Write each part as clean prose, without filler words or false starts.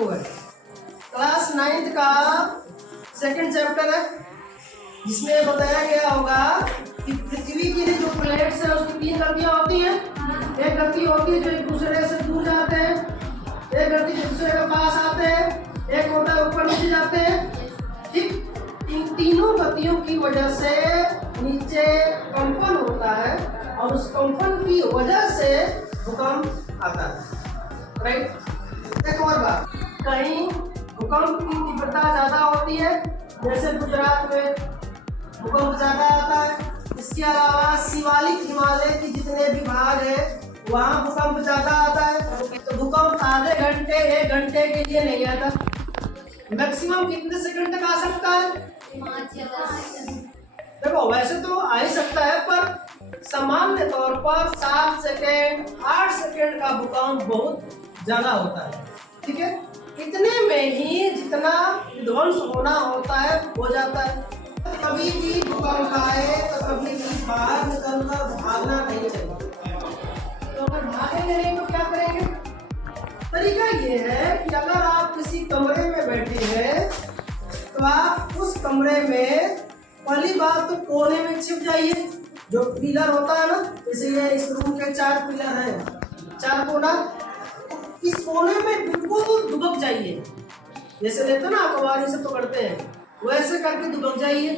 को है। Class 9th का सेकंड चैप्टर है, जिसमें बताया गया होगा कि पृथ्वी की जो प्लेट्स है उसकी 3 गतियां होती हैं। एक गति होती है जो एक दूसरे से दूर जाते हैं, एक गति दूसरे के पास आते हैं, एक होता है ऊपर नीचे जाते हैं। ठीक, इन तीनों गतियों की वजह से नीचे कंपन होता है और उस कंपन की वजह से भूकंप आता है। राइट। एक और बात, कहीं भूकंप की तीव्रता ज्यादा होती है, जैसे गुजरात में भूकंप ज्यादा आता है। इसके अलावा शिवालिक हिमालय के जितने भी भाग है वहाँ भूकंप ज्यादा आता है। तो भूकंप आधे घंटे 1 घंटे के लिए नहीं आता, मैक्सिमम कितने सेकंड तक आ सकता है? देखो वैसे तो आ ही सकता है, पर सामान्य तौर पर 7 सेकेंड 8 सेकेंड का भूकंप बहुत ज्यादा होता है। ठीक है, इतने में ही जितना विध्वंस होना होता है हो जाता है। कभी भी भूकंप आए तो कभी भी बाहर निकलकर भागना नहीं चाहिए। तो अगर भागेंगे नहीं तो क्या करेंगे? तरीका ये है कि अगर आप किसी कमरे में बैठे हैं तो आप उस कमरे में पहली बात तो कोने में छिप जाइए। जो पिलर होता है ना, इसलिए इस रूम के 4 पिलर हैं, 4 कोना, इस कोने में बिल्कुल दुबक जाइए। जैसे लेते ना अखबारी से पकड़ते हैं, वैसे करके दुबक जाइए।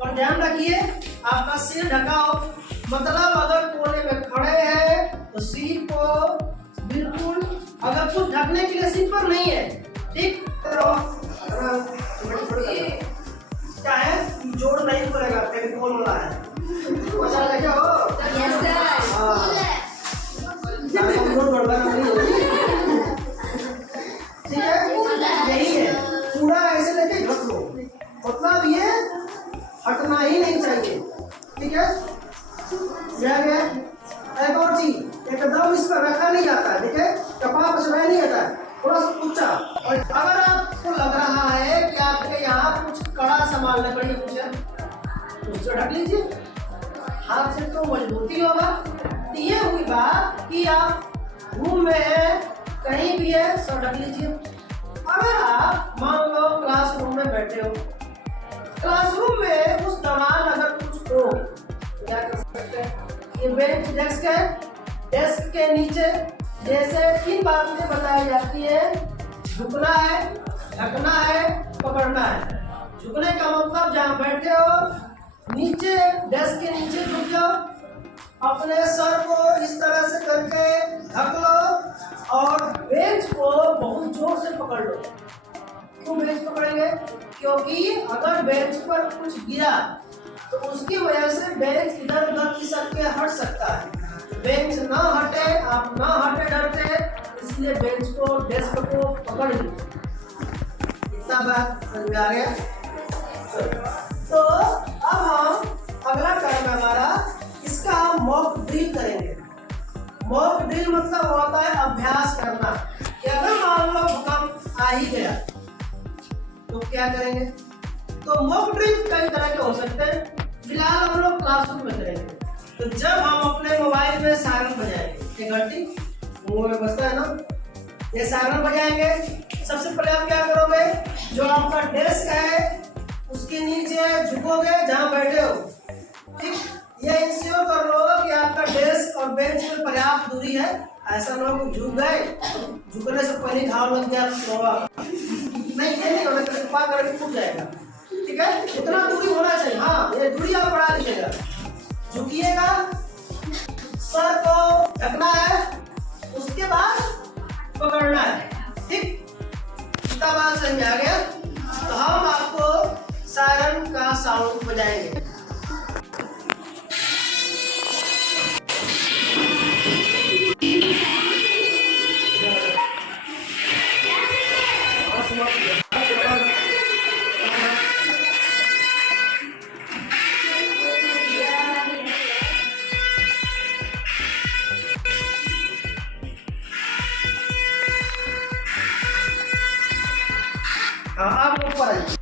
और ध्यान रखिए आपका सिर ढका हो, मतलब अगर कोने में खड़े हैं तो सिर को बिल्कुल, अगर कुछ ढकने के लिए सिर पर नहीं है, ठीक, क्या है जोड़ नहीं पड़ेगा, फेविकोल वाला है। मजा लगे हो? Yes sir. ठीक है, यही है, पूरा ऐसे लेके ढक लो, मतलब ये हटना ही नहीं चाहिए। ठीक है, यह गया। एक और चीज, एकदम इस पर रखा नहीं जाता है, ठीक है, कपाल पर चढ़ाया नहीं जाता है, थोड़ा सा ऊंचा। और अगर आपको लग रहा है कि आपके यहाँ कुछ कड़ा सामान लकड़ी कुछ है तो उससे ढक लीजिए, हाथ से तो मजबूती होगा। तो ये हुई बात कि आप रूम में है, कहीं भी है, सब ढक लीजिए। अगर आप मान लो क्लासरूम में बैठे हो, क्लासरूम में उस दौरान अगर कुछ हो तो क्या कर सकते हैं? ये बेंच डेस्क है, डेस्क के नीचे जैसे 3 बातें बताई जाती है, झुकना है, ढकना है, पकड़ना है। झुकने का मतलब जहाँ बैठे हो नीचे डेस्क के नीचे झुक जाओ, अपने सर को इस तरह से करके ढक लो और बेंच को बहुत जोर से पकड़ लो। क्यों बेंच पकड़ेंगे? क्योंकि अगर बेंच पर कुछ गिरा तो उसकी वजह से बेंच इधर उधर खिसक के हट सकता है। बेंच ना हटे, आप ना हटे डरते, इसलिए बेंच को, डेस्क को पकड़ ली। इतना बात समझ में आ गया? तो अब हम अगला काम हमारा, इसका हम मॉक ड्रिल करेंगे। मॉक ड्रिल मतलब होता है अभ्यास करना कि अगर मान लो भूकंप आ ही गया तो क्या करेंगे। तो मॉक ड्रिल कई तरह के हो सकते हैं, फिलहाल हम लोग क्लासरूम में करेंगे। तो जब हम अपने मोबाइल में सायरन बजाएंगे, ये घंटी मुंह में बजता है ना, ये सायरन बजाएंगे, सबसे पहले आप क्या करोगे, जो आपका डेस्क है उसके नीचे झुकोगे जहां बैठे हो। ठीक, ये इंश्योर कर लो कि आपका डेस्क और बेंच में पर्याप्त दूरी है। ऐसा ना हो झुक गए, झुकने से पहले घाव लग गया तो नहीं, ये नहीं होना, कृपा करके फूट जाएगा। ठीक है, इतना दूरी होना चाहिए। हाँ, ये दूरी आप बढ़ा लीजिएगा। झुकिएगा, सर को ढकना है, उसके बाद पकड़ना है। ठीक, इतना बात समझ आ गया? तो हम आपको सायरन का साउंड बजाएंगे। हाँ, आप ऊपर आइए।